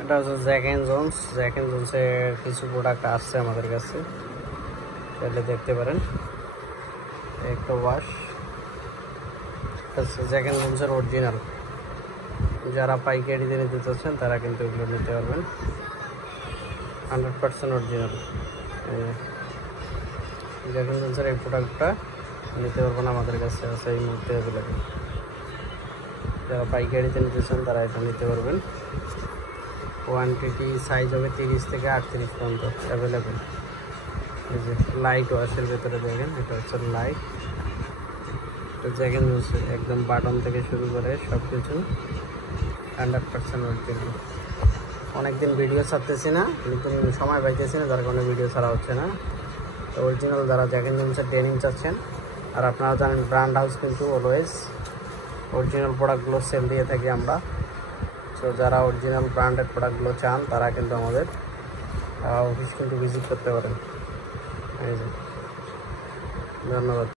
এটা হচ্ছে Jack and জোন্সের কিছু প্রোডাক্ট আসছে আমাদের কাছে, তাহলে দেখতে পারেন। একটা ওয়াশ জ্যাক এন্ড জোন্সের অরিজিনাল, যারা পাইকারিতে নিতে চাচ্ছেন তারা কিন্তু এগুলো নিতে পারবেন, 100% অরিজিনাল। জ্যাক এন্ড জোন্সের এই প্রোডাক্টটা নিতে পারবেন, আমাদের কাছে আছে এই মুহূর্তে অ্যাভেলেবেল। যারা পাইকারিতে নিতে চান তারা এটা নিতে পারবেন। কোয়ান্টিটি সাইজ হবে 30 থেকে 38 পর্যন্ত অ্যাভেলেবেল। এই যে লাইট ওয়াশের ভেতরে দেখেন, এটা হচ্ছে লাইট। এটা জ্যাক এন্ড জোন্সের একদম বাটন থেকে শুরু করে সব কিছু 100% অরিজিনাল। অনেকদিন ভিডিও ছাড়তেছি না, কিন্তু সময় পাইতেছি না, যার কারণে ভিডিও ছাড়া হচ্ছে না। তো অরিজিনাল যারা জ্যাক এন্ড জোন্সের ডেনিম চাচ্ছেন, আর আপনারা জানেন ব্র্যান্ড হাউস কিন্তু অলওয়েজ অরিজিনাল প্রোডাক্টগুলো সেল দিয়ে থাকি আমরা। সো যারা অরিজিনাল ব্র্যান্ডেড প্রোডাক্টগুলো চান তারা কিন্তু আমাদের অফিস কিন্তু ভিজিট করতে পারেন। এই যে, ধন্যবাদ।